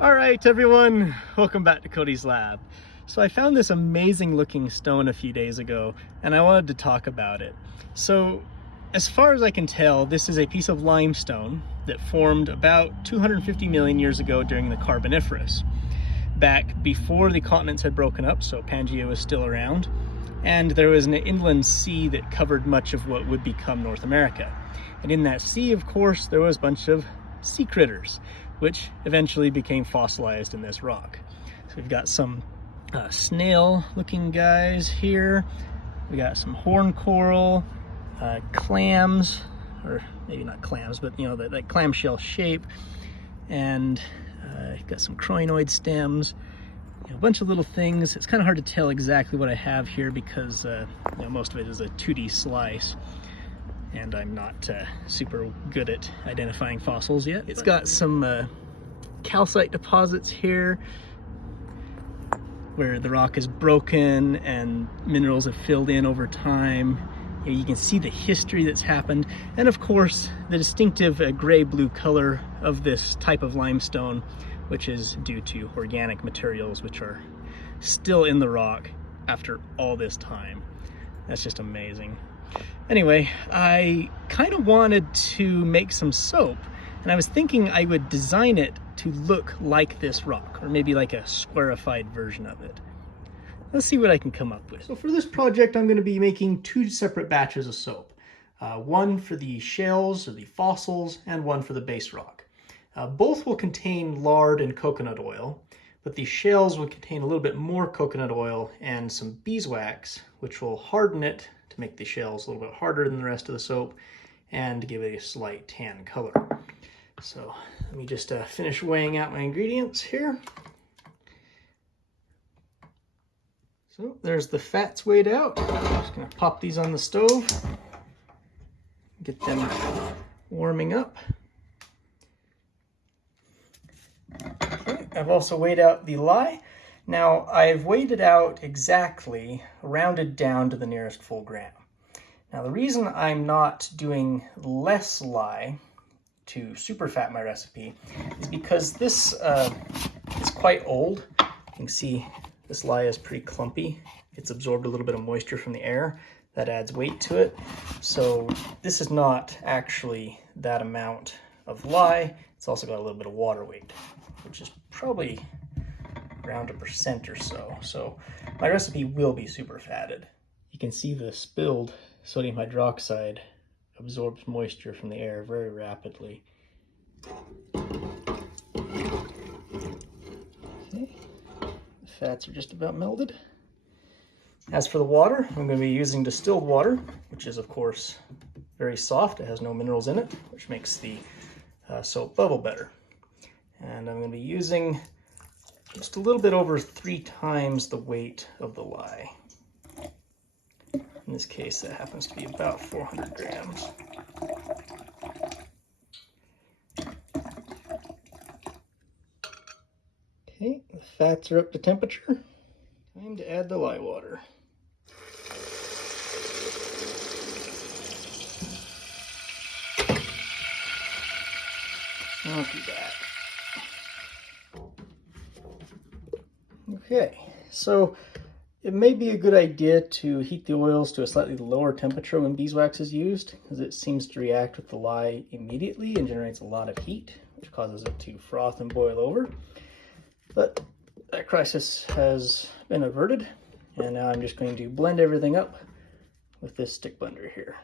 All right, everyone, welcome back to Cody's Lab. So I found this amazing looking stone a few days ago and I wanted to talk about it. So as far as I can tell, this is a piece of limestone that formed about 250 million years ago during the Carboniferous, back before the continents had broken up, so Pangaea was still around, and there was an inland sea that covered much of what would become North America. And in that sea, of course, there was a bunch of sea critters, which eventually became fossilized in this rock. So we've got some snail-looking guys here. We got some horn coral, clams, or maybe not clams, but you know, that clamshell shape, and got some crinoid stems, a bunch of little things. It's kind of hard to tell exactly what I have here because most of it is a 2D slice, and I'm not super good at identifying fossils yet. It's got some calcite deposits here where the rock is broken and minerals have filled in over time. You can see the history that's happened, and of course the distinctive gray-blue color of this type of limestone, which is due to organic materials which are still in the rock after all this time. That's just amazing. Anyway, I kind of wanted to make some soap, and I was thinking I would design it to look like this rock, or maybe like a squarified version of it. Let's see what I can come up with. So for this project, I'm going to be making two separate batches of soap. One for the shells or the fossils, and one for the base rock. Both will contain lard and coconut oil, but the shells will contain a little bit more coconut oil and some beeswax, which will harden it to make the shells a little bit harder than the rest of the soap and give it a slight tan color. So let me just finish weighing out my ingredients here. So there's the fats weighed out. I'm just going to pop these on the stove, get them warming up. Okay, I've also weighed out the lye. Now I've weighed it out exactly, rounded down to the nearest full gram. Now the reason I'm not doing less lye to superfat my recipe is because this is quite old. You can see this lye is pretty clumpy. It's absorbed a little bit of moisture from the air. That adds weight to it. So this is not actually that amount of lye. It's also got a little bit of water weight, which is probably around 1% or so. So my recipe will be super fatted. You can see the spilled sodium hydroxide absorbs moisture from the air very rapidly. Okay, the fats are just about melted. As for the water, I'm going to be using distilled water, which is of course very soft. It has no minerals in it, which makes the soap bubble better. And I'm going to be using just a little bit over 3 times the weight of the lye. In this case, that happens to be about 400 grams. Okay, the fats are up to temperature. Time to add the lye water. I'll do that. Okay, so it may be a good idea to heat the oils to a slightly lower temperature when beeswax is used, because it seems to react with the lye immediately and generates a lot of heat, which causes it to froth and boil over. But that crisis has been averted, and now I'm just going to blend everything up with this stick blender here.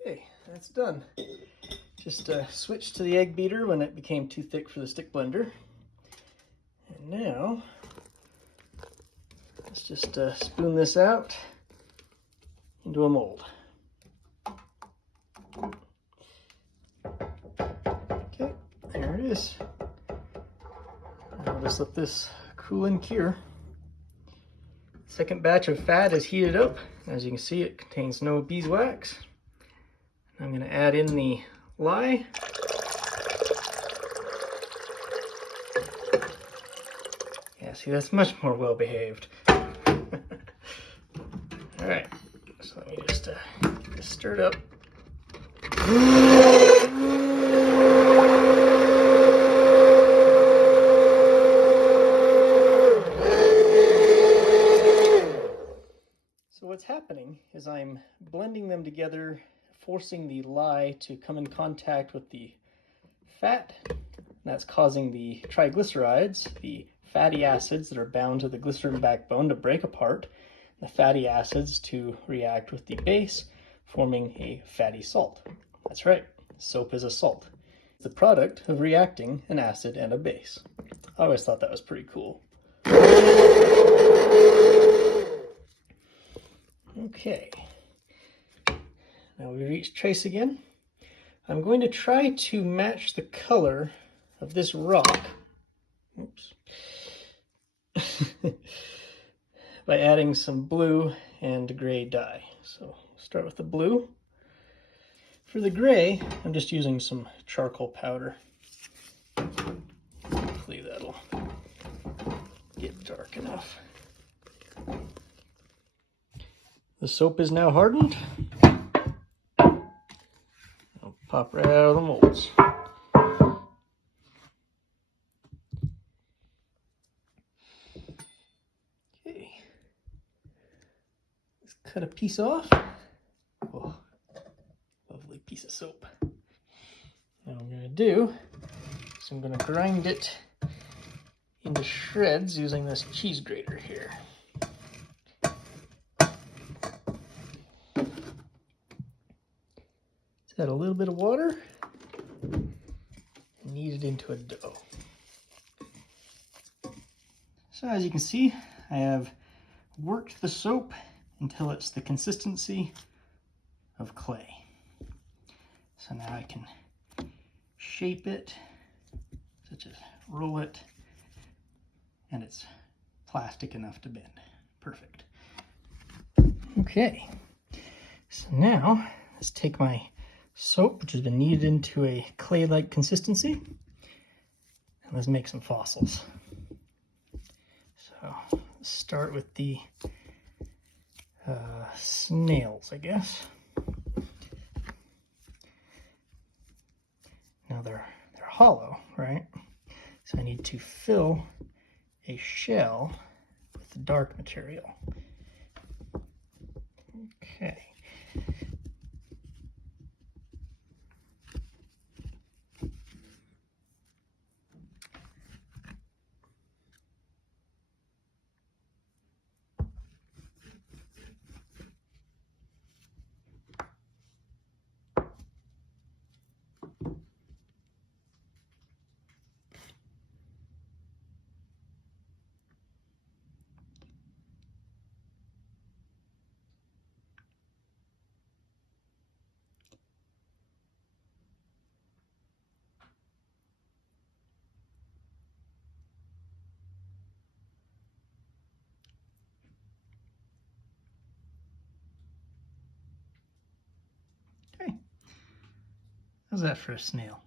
Okay, that's done. Just switched to the egg beater when it became too thick for the stick blender. And now, let's just spoon this out into a mold. Okay, there it is. I'll just let this cool and cure. Second batch of fat is heated up. As you can see, it contains no beeswax. I'm going to add in the lye. Yeah, see, that's much more well behaved. All right, so let me just stir it up. So what's happening is I'm blending them together, forcing the lye to come in contact with the fat. That's causing the triglycerides, the fatty acids that are bound to the glycerin backbone, to break apart, the fatty acids to react with the base, forming a fatty salt. That's right, soap is a salt. It's the product of reacting an acid and a base. I always thought that was pretty cool. Okay, now we reach trace again. I'm going to try to match the color of this rock, oops, by adding some blue and gray dye. So start with the blue. For the gray, I'm just using some charcoal powder. Hopefully that'll get dark enough. The soap is now hardened. I'll pop right out of the molds. Okay. Let's cut a piece off. Oh, lovely piece of soap. Now what I'm going to do is I'm going to grind it into shreds using this cheese grater here. Add a little bit of water and knead it into a dough. So as you can see, I have worked the soap until it's the consistency of clay. So now I can shape it, such as roll it, and it's plastic enough to bend. Perfect. Okay, so now let's take my soap, which has been kneaded into a clay-like consistency, and let's make some fossils. So let's start with the snails, I guess. Now they're hollow, right? So I need to fill a shell with the dark material. Okay. Okay. How's that for a snail?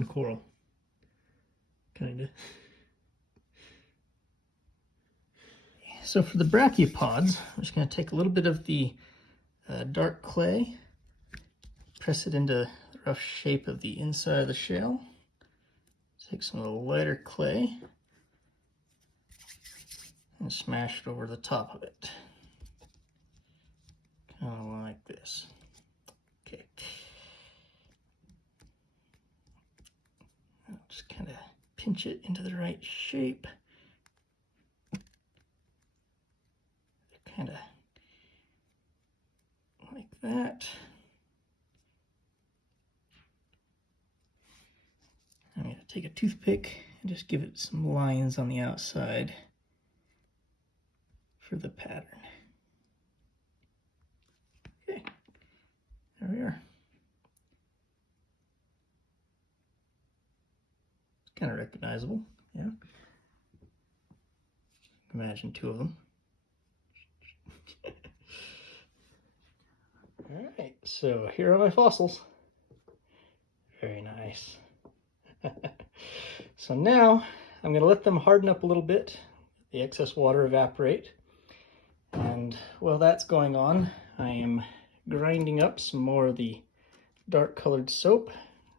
horn coral, kind of. So for the brachiopods, I'm just going to take a little bit of the dark clay, press it into the rough shape of the inside of the shell. Take some of the lighter clay and smash it over the top of it. Kind of like this. Okay. I'll just kind of pinch it into the right shape. Kind of like that. I'm going to take a toothpick and just give it some lines on the outside for the pattern. Okay, there we are. It's kind of recognizable, yeah. Imagine two of them. All right, so here are my fossils. Very nice. So now I'm going to let them harden up a little bit, the excess water evaporate, and while that's going on, I am grinding up some more of the dark colored soap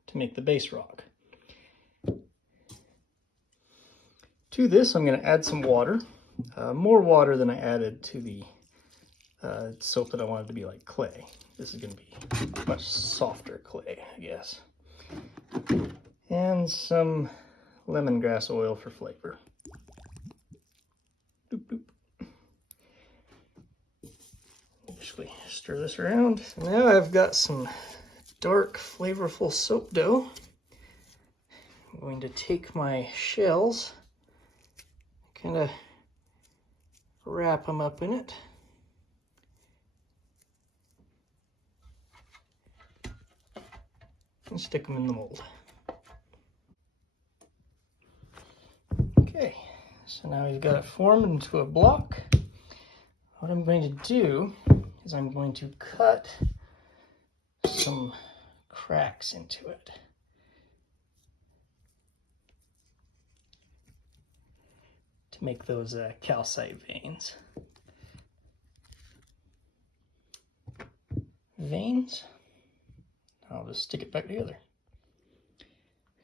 to make the base rock. To this I'm going to add some water, more water than I added to the soap that I wanted to be like clay. This is going to be much softer clay, I guess. And some lemongrass oil for flavor. Doop, doop. Basically stir this around. So now I've got some dark, flavorful soap dough. I'm going to take my shells, kind of wrap them up in it. And stick them in the mold. Okay, so now we've got it formed into a block. What I'm going to do is I'm going to cut some cracks into it. To make those calcite veins. I'll just stick it back together.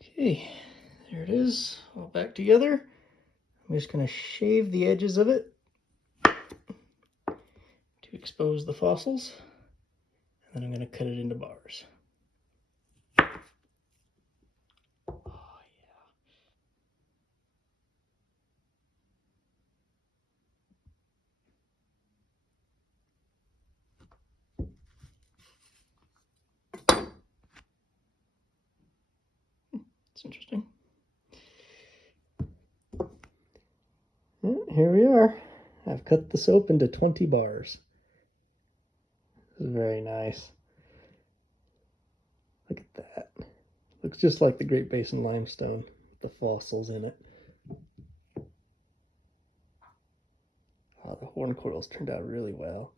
Okay, there it is, all back together. I'm just going to shave the edges of it to expose the fossils, and then I'm going to cut it into bars. Oh, yeah. It's interesting. Here we are. I've cut the soap into 20 bars. This is very nice. Look at that. Looks just like the Great Basin limestone with the fossils in it. Oh, the horn corals turned out really well.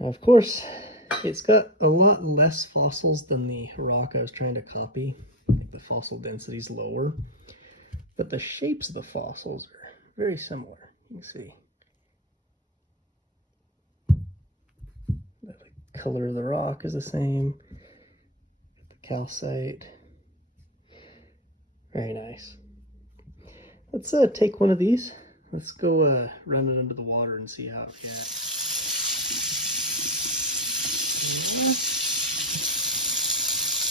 Now, of course, it's got a lot less fossils than the rock I was trying to copy. The fossil density is lower, but the shapes of the fossils are very similar. You can see the color of the rock is the same. The calcite, very nice. Let's take one of these. Let's go run it under the water and see how it reacts.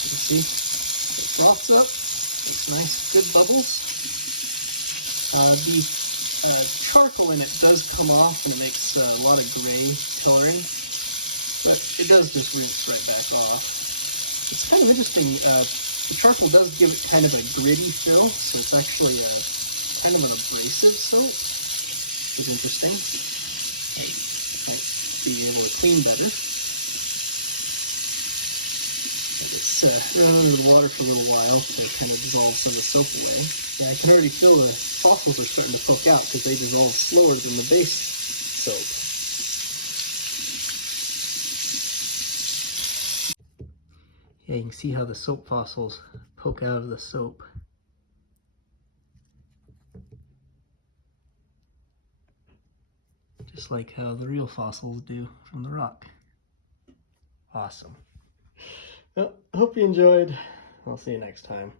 You see, it froths up. It's nice, good bubbles. The charcoal in it does come off and it makes a lot of gray coloring, but it does just rinse right back off. It's kind of interesting. The charcoal does give it kind of a gritty feel, so it's actually kind of an abrasive soap, which is interesting. Might be able to clean better. It's run under the water for a little while to kind of dissolve some of the soap away. Yeah, I can already feel the fossils are starting to poke out because they dissolve slower than the base soap. Yeah, you can see how the soap fossils poke out of the soap. Just like how the real fossils do from the rock. Awesome. Well, I hope you enjoyed. I'll see you next time.